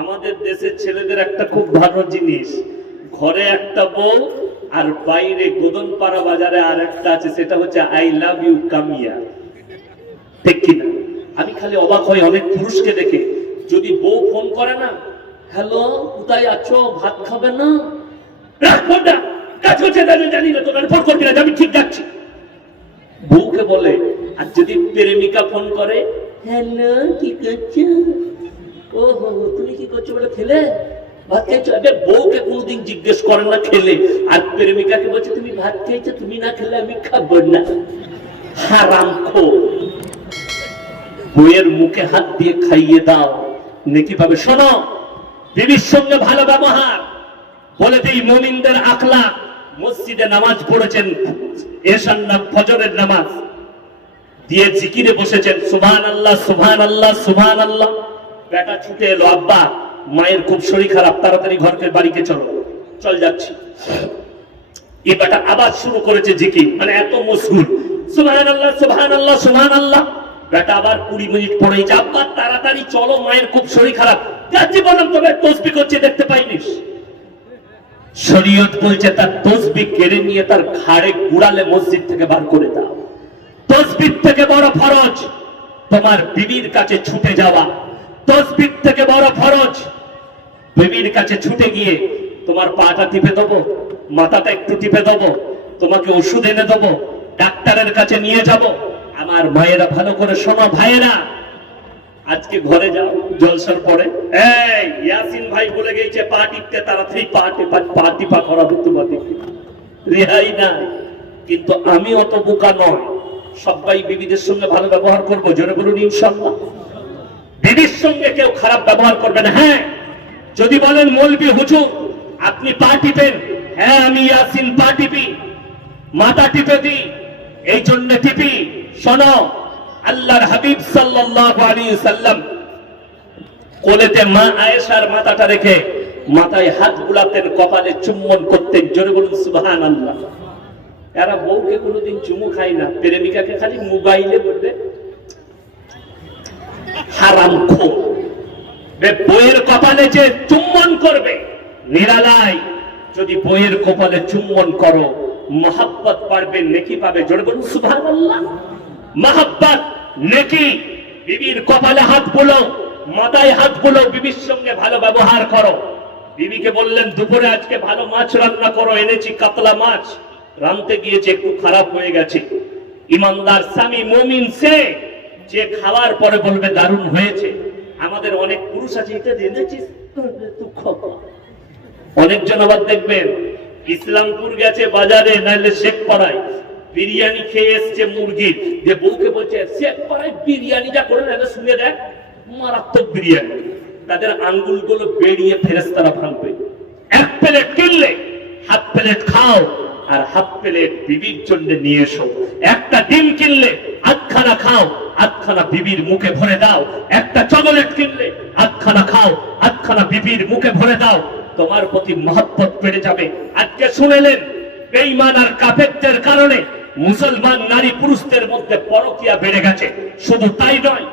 আমাদের দেশের ছেলেদের একটা খুব ভালো জিনিস। ঘরে একটা বউ আর বাইরে গোদনপাড়া বাজারে আর একটা আছে, সেটা হচ্ছে আই লাভ ইউ কামিয়া। ঠিক কিনা? আমি খালি অবাক হই, অনেক পুরুষকে দেখে। যদি বউ ফোন করে না, হ্যালো, কোথায় আছো? ভাত খাবে না? কাজ জানি না ফোন আমি ঠিক বউকে বলে, আর যদি প্রেমিকা ফোন করে, হ্যালো, কি করছ? ওহো, তুমি কি করছ বলে খেলে ভাত আবে বউকে কোনোদিন জিজ্ঞেস করে না খেলে। আর প্রেমিকাকে বলছে, তুমি ভাত খাইছো তুমি না খেলে আমি খাব না। হারাম খো বইয়ের মুখে হাত দিয়ে খাইয়ে দাও। নেকি পাবে শোনো, বিবির সঙ্গে ভালো ব্যবহার। বলে দিই মমিনদের আখলা মসজিদে নামাজ পড়েছেন এশান না ফজরের নামাজ। দিয়ে জিকিরে বসেছেন সুবহান আল্লাহ সুবহান আল্লাহ সুবহান আল্লাহ বেটা ছুটে এলো, আব্বা, মায়ের খুব শরীর খারাপ, তাড়াতাড়ি ঘরকে বাড়িতে চলো। চল যাচ্ছি। এ বেটা আবার শুরু করেছে জিকির মানে এত মশগুল। সুবহান আল্লাহ সুবহান আল্লাহ সুবহান আল্লাহ বেটা আবার কুড়ি মিনিট পরেই আব্বা, তাড়াতাড়ি চলো, মায়ের খুব শরীর খারাপ। যাচ্ছি, বললাম, তবে তসবি করছে, দেখতে পাইনিস? শরীয়ত বলছে, তার তসবি কেড়ে নিয়ে তার ঘাড়ে গুড়ালে মসজিদ থেকে বার করে দাও। তসবির থেকে বড় ফরজ, তোমার বিবির কাছে ছুটে যাওয়া। তসবির থেকে বড় ফরজ। বিবির কাছে ছুটে গিয়ে তোমার পাটা টিপে দেবো, মাথাটা একটু টিপে দেবো, তোমাকে ওষুধ এনে দেবো, ডাক্তারের কাছে নিয়ে যাব। আমার মায়েরা ভালো করে শোনো ভাইয়েরা। আজকে ঘরে যাও, জলসার পরে। এই, ইয়াসিন ভাই বলে গেছে, পা টিপতে তাড়াতাড়ি পা টিপা পা টিপা করাবো তোমাদেরকে রেহাই নাই। কিন্তু আমি অত বোকা নয়। সবাই বিবিদের সঙ্গে ভালো ব্যবহার করব, জোরে বলুন ইনশাল্লাহ। বিবির সঙ্গে কেউ খারাপ ব্যবহার করবে না। হ্যাঁ যদি বলেন মলবি হুজুর, আপনি পা টিপেন। হ্যাঁ আমি ইয়াসিন পা টিপি, মাথা টিপে দিই, এই জন্য টিপি। শোনো, আল্লাহর হাবিব সাল্লাল্লাহু আলাইহি সাল্লাম কোলেতে মা আয়েশার মাথাটা রেখে মাথায় হাত বুলাতেন, কপালে চুম্বন করতেন, জোরে বলুন সুবহানাল্লাহ। এরা বউকে কোনোদিন চুমু খায় না, প্রেমিকাকে খালি মোবাইলে বলবে হারাম খো বইয়ের কপালে যে চুম্বন করবে, নিরালায় যদি বইয়ের কপালে চুম্বন করো, মহাব্বত পারবে, নেকি পাবে। জোরে বলুন, সুবহানাল্লাহ। মহাব্বত, নেকি। বিবির কপালে হাত বুলো, মাথায় হাত বুলো, বিবির সঙ্গে ভালো ব্যবহার করো। বিবিকে বললেন, দুপুরে আজকে ভালো মাছ রান্না করো, এনেছি কাতলা মাছ। রানতে গিয়েছে, একটু খারাপ হয়ে গেছে। ইমানদার স্বামী, মমিন সে যে খাওয়ার পরে বলবে দারুণ হয়েছে। আমাদের অনেক পুরুষ আছে, এটা জেনেছিস? অনেকজন আবার দেখবেন, ইসলামপুর গেছে বাজারে, নাইলে শেখ পাড়ায়। বিরিয়ানি খেয়ে এসছে মুরগির যে বউকে বলছে, শেখ পাড়ায় বিরিয়ানি যা করে না শুনে দেখ, মারাত্মক বিরিয়ানি। তাদের আঙ্গুলগুলো বেরিয়ে ফেরেস্তারা ভাঙবে। এক প্লেট কিনলে হাফ প্লেট খাও। আর হাফ প্লেট বিবির জন্য নিয়ে এসো। একটা ডিম কিনলে আধখানা খাও, আধখানা বিবির মুখে ভরে দাও। একটা চকলেট কিনলে আধখানা খাও, আধখানা বিবির মুখে ভরে দাও। তোমার প্রতি মহব্বত বেড়ে যাবে। আজকে শুনেলেন, বেঈমান আর কাফেরদের কারণে মুসলমান নারী পুরুষদের মধ্যে পরকিয়া বেড়ে গেছে। শুধু তাই নয়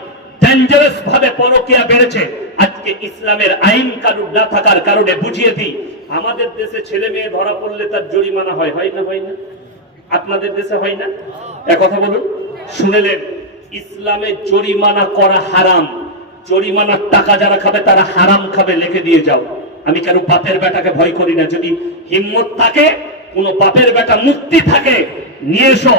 ডেঞ্জারাস ভাবে পরকিয়া বেড়েছে। আজকে ইসলামের আইন কানুন না থাকার কারণে বুঝিয়ে দিই আমাদের দেশে ছেলে মেয়ে ধরা পড়লে তার জরিমানা হয় হয় না হয় না? আপনাদের দেশে হয় না? এক কথা বলুন শুনেলেন ইসলামে জরিমানা করা হারাম। জরিমানার টাকা যারা খাবে, তারা হারাম খাবে, লিখে দিয়ে যাও। আমি কেন বাপের বেটাকে ভয় করি না। যদি হিম্মত থাকে, কোন বাপের বেটা মুক্তি থাকে, নিয়ে এসো।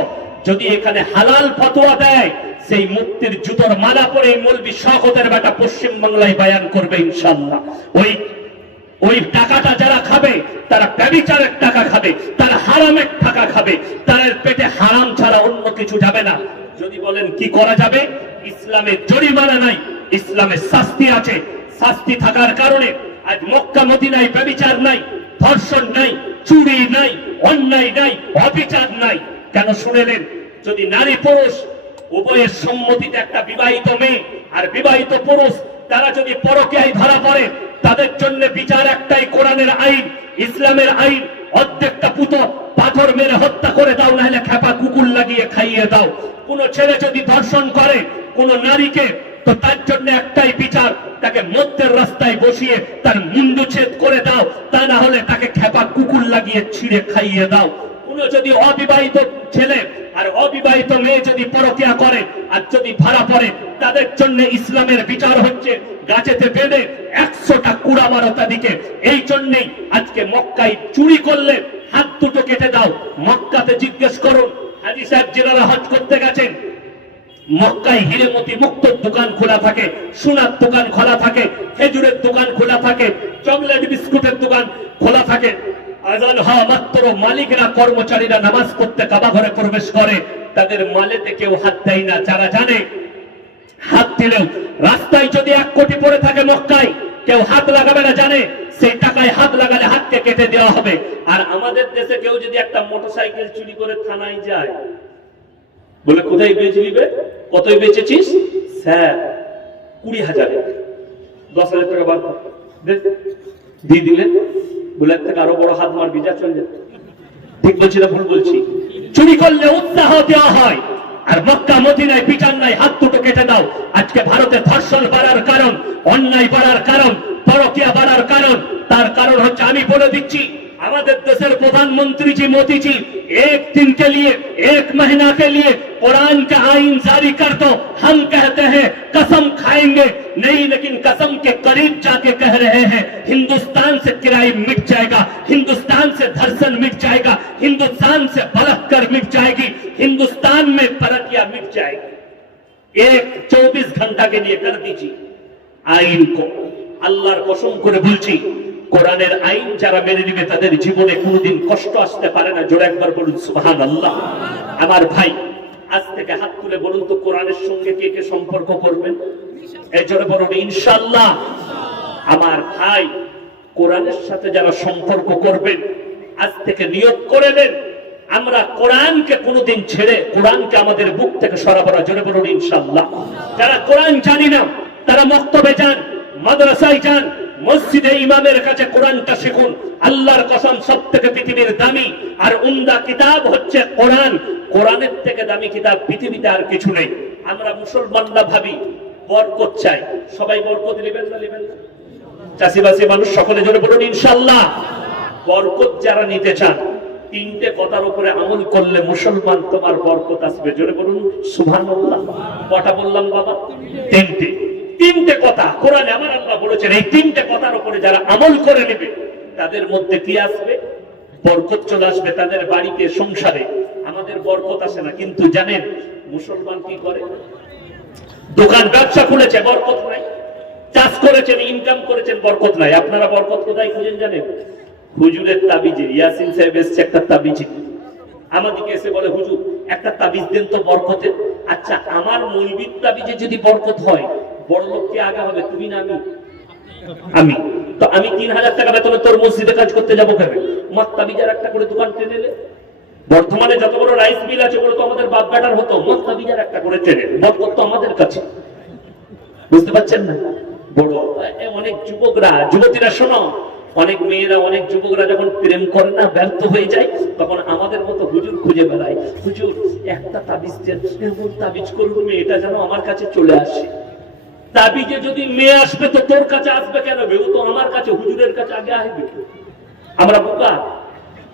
যদি এখানে হালাল ফতোয়া দেয়, সেই মুক্তির জুতোর মালা পরে মলবি শখতের বেটা পশ্চিম বাংলায় বায়ান করবে ইনশাল্লাহ ওই ওই টাকাটা যারা খাবে, তারা ব্যবিচারের টাকা খাবে, তারা হারামের টাকা খাবে, তাদের পেটে হারাম ছাড়া অন্য কিছু যাবে না। যদি বলেন কি করা যাবে? ইসলামে জরিমানা নাই, ইসলামে শাস্তি আছে। শাস্তি থাকার কারণে আজ মক্কা, মদিনায় ব্যবিচার নাই, ধর্ষণ নাই, চুরি নাই, অন্যায় নাই, অবিচার নাই। কেন শুনেলেন? যদি নারী পুরুষ, উভয়ের সম্মতিতে একটা বিবাহিত মেয়ে আর বিবাহিত পুরুষ, তারা যদি পরকীয়ায় ধরা পড়ে তাদের জন্য বিচার একটাই, কোরআনের আইন, ইসলামের আইন। অর্ধেকটা পুতো পাথর মেরে হত্যা করে দাও, নাহলে খেপা কুকুর লাগিয়ে খাইয়ে দাও। কোন ছেলে যদি ধর্ষণ করে কোন নারীকে, তো তার জন্য একটাই বিচার, তাকে মধ্যের রাস্তায় বসিয়ে তার মুন্ডুচ্ছেদ করে দাও। তা না হলে তাকে খেপা কুকুর লাগিয়ে ছিঁড়ে খাইয়ে দাও। কোন যদি অবিবাহিত ছেলে আর অবিবাহিত মেয়ে যদি পরকিয়া করে আর যদি ভাড়া পড়ে, তাদের জন্য ইসলামের বিচার হচ্ছে গাছেতে বেঁধে একশোটা কুড়া মারো তাদিকে এই জন্যেই আজকে মক্কায় চুরি করলে হাত দুটো কেটে দাও। মক্কাতে জিজ্ঞেস করুন, হাজি সাহেব যেনারা হজ করতে গেছেন? মক্কায় হিরেমতি মুক্তর দোকান খোলা থাকে, সোনার দোকান খোলা থাকে, খেজুরের দোকান খোলা থাকে, চকলেট বিস্কুটের দোকান খোলা থাকে। আজান হওয়া মাত্র মালিকরা, কর্মচারীরা নামাজ পড়তে কাবা ঘরে প্রবেশ করে, তাদের মালেতে কেউ হাত দেয় না যারা জানে, হাত দিলেও, রাস্তায় যদি এক কোটি পড়ে থাকে মক্কায়, কেউ হাত লাগাবে না, জানে সেই টাকায় হাত লাগালে হাতকে কেটে দেওয়া হবে আর আমাদের দেশে কেউ যদি একটা মোটরসাইকেল চুরি করে থানায় যায়, বলে, কোথায় বেচে নিবে কতই বেচেছিস স্যার, কুড়ি হাজারে দশ হাজার টাকা বার কর। দে। দিয়ে দিলেন। বুলেট থেকে আরও বড় হাত মার বিজা চলে যেত ঠিক বলছি না ভুল বলছি? চুরি করলে উৎসাহ দেওয়া হয়। আর মক্কা, মদিনায় পিটার নাই হাত দুটো কেটে দাও। আজকে ভারতে ধর্ষণ বাড়ার কারণ, অন্যায় বাড়ার কারণ পরকিয়া বাড়ার কারণ, তার কারণ হচ্ছে আমি বলে দিচ্ছি, আমাদের দেশের प्रधानमंत्री जी मोदी जी एक दिन के लिए एक महीना के लिए कुरान का आइन जारी कर दो हम कहते हैं कसम खाएँगे नहीं लेकिन कसम के करीब जाके कह रहे हैं हिंदुस्तान से किराए मिट जाएगा हिंदुस्तान से धर्षण मिट जाएगा हिंदुस्तान से बलात्कार मिट जाएगी हिंदुस्तान में परतिया मिट जाएगी एक चौबीस घंटा के लिए कर दीजिए। आइन को আল্লাহর কসম করে বলছি, কোরআনের আইন যারা মেনে নিবে তাদের জীবনে কোনোদিন কষ্ট আসতে পারে না। জোরে একবার বলুন সুবহান আল্লাহ আমার ভাই, আজ থেকে হাত তুলে বলুন তো, কোরআনের সঙ্গে কে কে সম্পর্ক করবেন? এই জোরে বলুন ইনশাল্লাহ আমার ভাই, কোরআনের সাথে যারা সম্পর্ক করবেন, আজ থেকে নিয়োগ করে নেন। আমরা কোরআনকে কোনোদিন ছেড়ে কোরআনকে আমাদের বুক থেকে সরাবরা জোরে বলুন ইনশাল্লাহ যারা কোরআন জানি না, তারা মক্তবে যান। মাদ্রাসায় যান, মসজিদে ইমামের কাছে কোরআনটা শিখুন। আল্লাহর কসম সব থেকে পৃথিবীর দামি আর উমদা কিতাব হচ্ছে কোরআন। কোরআনের থেকে দামি কিতাব পৃথিবীতে আর কিছু নেই। আমরা মুসলমানরা ভাবি, বরকত চাই। সবাই বরকত নেবেন না নেবেন না? চাষিবাসী মানুষ সকলে জন্য বলুন ইনশাল্লাহ বরকত যারা নিতে চান, তিনটে কথার উপরে আমল করলে মুসলমান তোমার বরকত আসবে। জোরে বলুন সুভান কটা বললাম বাবা? তিনটে। তিনটে কথা কোরআনে আমার আল্লাহ বলেছেন, এই তিনটে কথার উপরে যারা আমল করে নেবে, তাদের মধ্যে কি আসবে? বরকত চলে আসবে তাদের বাড়িতে, সংসারে। আমাদের বরকত আসে না, কিন্তু জানেন মুসলমান কি করে? দোকান, ব্যবসা খুলেছে, বরকত নাই। চাষ করেছেন ইনকাম করেছেন, বরকত নাই। আপনারা বরকত কোথায় খুঁজেন জানেন? হুজুরের তাবিজে ইয়াসিন সাহেব এসছে একটা তাবিজ। আমাদেরকে এসে বলে, হুজুর, একটা তাবিজ দেন তো বরকতের। আচ্ছা আমার মৌলবীর তাবিজে যদি বরকত হয় বড় কে আগে হবে? তুমি না আমি? আমি। তো আমি তিন হাজার টাকা বেতনে তোর মসজিদে কাজ করতে যাব কেন? মার তাবিজার একটা করে দোকান টেনে নে। বর্তমানে যত বড় রাইস মিল আছে, ওগুলো তো আমাদের বাপ বেটার হতো। মত তাবিজার একটা করে টেনে বরকত তো আমাদের কাছে। বুঝতে পারছেন না? বড় অনেক যুবকরা, যুবতীরা শোনো, অনেক মেয়েরা, অনেক যুবকরা যখন প্রেম করে না, ব্যর্থ হয়ে যায়, তখন আমাদের মতো হুজুর খুঁজে বেড়ায়। হুজুর, একটা তাবিজ এমন তাবিজ করব মেয়েটা যেন আমার কাছে চলে আসে। তাবিজে যদি মেয়ে আসবে তো তোর কাছে আসবে কেন? ও তো আমার কাছে, হুজুরের কাছে আগে আসবে। আমরা বোকা।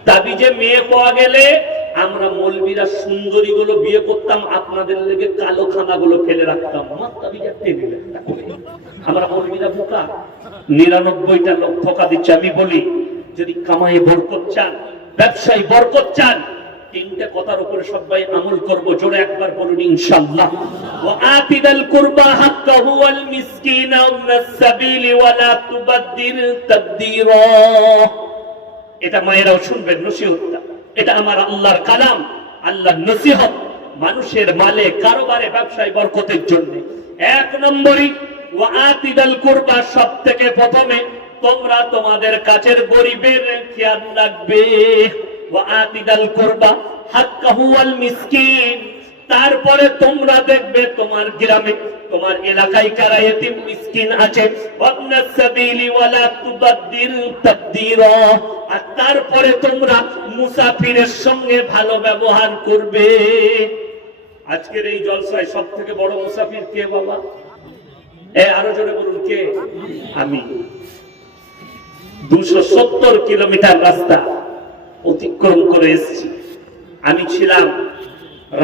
তাবিজে মেয়ে পাওয়া গেলে আমরা মলবিরা সুন্দরী গুলো বিয়ে করতাম, আপনাদের লেগে কালো খানা গুলো ফেলে রাখতাম। আমার। আমরা মলবিরা বোকা। নিরানব্বইটা লোক ঠকা দিচ্ছে আমি বলি, যদি কামাই বরকত চান, ব্যবসায়ী বরকত চান তিনটে কথার উপরে সবাই আমল করব, জোরে একবার বলুন, ইনশাআল্লাহ। ওয়া আতিদাল কুরবা হাক্কাহু ওয়াল মিসকিনা ওয়াস সাবিলি ওয়া লা তুবাদ্দির তাবদীরা এটা মায়েরাও শুনবেন, নসিহতটা। এটা আমার আল্লাহর কালাম, আল্লাহর নসিহত। মানুষের মালে, কারোবারে, ব্যবসায় বরকতের জন্য। এক নম্বরই ওয়াতিদাল কুরবা সব থেকে প্রথমে, তোমরা তোমাদের কাছের গরিবের খেয়াল রাখবে। ওয়াতিদাল কুরবা হাক্কাহু ওয়াল মিসকিন। তারপরে তোমরা দেখবে তোমার গ্রামে, তোমার এলাকায় কারা এতিম মিসকিন আছে? ওয়াবনাস সাবিলি ওয়ালা তুবাদ্দির তাবদীরা আর তারপরে তোমরা মুসাফিরের সঙ্গে ভালো ব্যবহার করবে। আজকের এই জলসায় সব থেকে বড় মুসাফির কে বাবা? এ, আরও জোরে বলুন, কে? আমি। দুশো কিলোমিটার রাস্তা। অতিক্রম করে এসেছি। আমি ছিলাম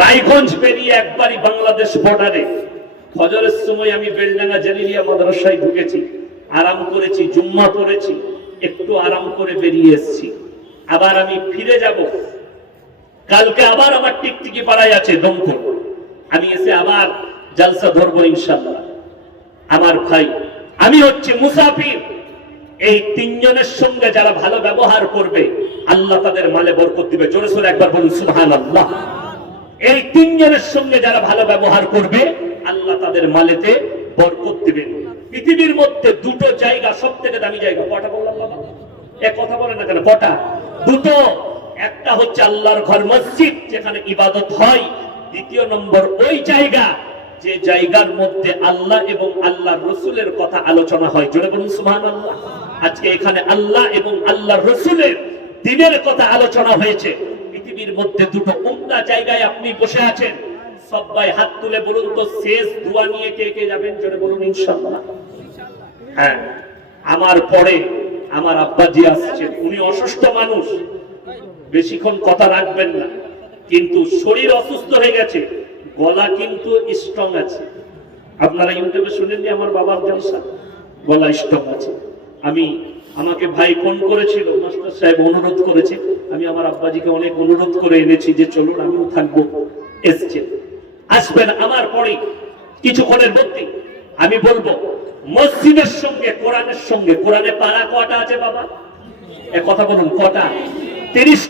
রায়গঞ্জ পেরিয়ে একবারই বাংলাদেশ বর্ডারে ফজরের সময় আমি বেলডাঙ্গা জালিলিয়া মাদ্রাসায় ঢুকেছি, আরাম করেছি, জুম্মা পড়েছি, একটু আরাম করে বেরিয়ে এসেছি। আবার আমি ফিরে যাব। কালকে আবার আমার টিকটিকি পাড়ায় আছে দমকল। আমি এসে আবার জালসা ধরবো ইনশাল্লাহ আমার ভাই, আমি হচ্ছে মুসাফির। এই তিনজনের সঙ্গে যারা ভালো ব্যবহার করবে আল্লাহ তাদের মালে বরকত দিবে। জোরে সোরে একবার বলুন সুহান আল্লাহ এই তিনজনের সঙ্গে যারা ভালো ব্যবহার করবে, আল্লাহ তাদের মালেতে বরকত দিবেন পৃথিবীর মধ্যে দুটো জায়গা সব থেকে দামি জায়গা, কটা বললাম বাবা? এ কথা বলে না কেন? কটা? দুটো। একটা হচ্ছে আল্লাহর ঘর মসজিদ, যেখানে ইবাদত হয়। দ্বিতীয় নম্বর ওই জায়গা, যে জায়গার মধ্যে আল্লাহ এবং আল্লাহর রসুলের কথা আলোচনা হয়। জোরে বলুন সুবহান আল্লাহ আজকে এখানে আল্লাহ এবং আল্লাহ রসুলের দিনের কথা আলোচনা হয়েছে। পৃথিবীর মধ্যে দুটো উমদা জায়গায় আপনি বসে আছেন। সবাই হাত তুলে বলুন তো, শেষ দোয়া নিয়ে কে কে যাবেন? জোরে বলুন, ইনশাআল্লাহ। হ্যাঁ আমার পরে আমার আব্বাজি আসছেন। উনি অসুস্থ মানুষ। বেশিক্ষণ কথা রাখবেন না। কিন্তু শরীর অসুস্থ হয়ে গেছে। গলা কিন্তু স্ট্রং আছে। আপনারা ইউটিউবে শুনেননি আমার বাবার জলসা? গলা স্ট্রং আছে। আমি আমাকে ভাই ফোন করেছিল, মাস্টার সাহেব অনুরোধ করেছে। আমি আমার আব্বাজিকে অনেক অনুরোধ করে এনেছি যে চলুন, আমিও থাকব। এসছে। আসবেন আমার পরে। কিছুক্ষণের মধ্যে আমি বলব, মসজিদের সঙ্গে, কোরআনের সঙ্গে, কোরআনে পাড়া কটা আছে বাবা? এ কথা বলুন, কটা? তিরিশ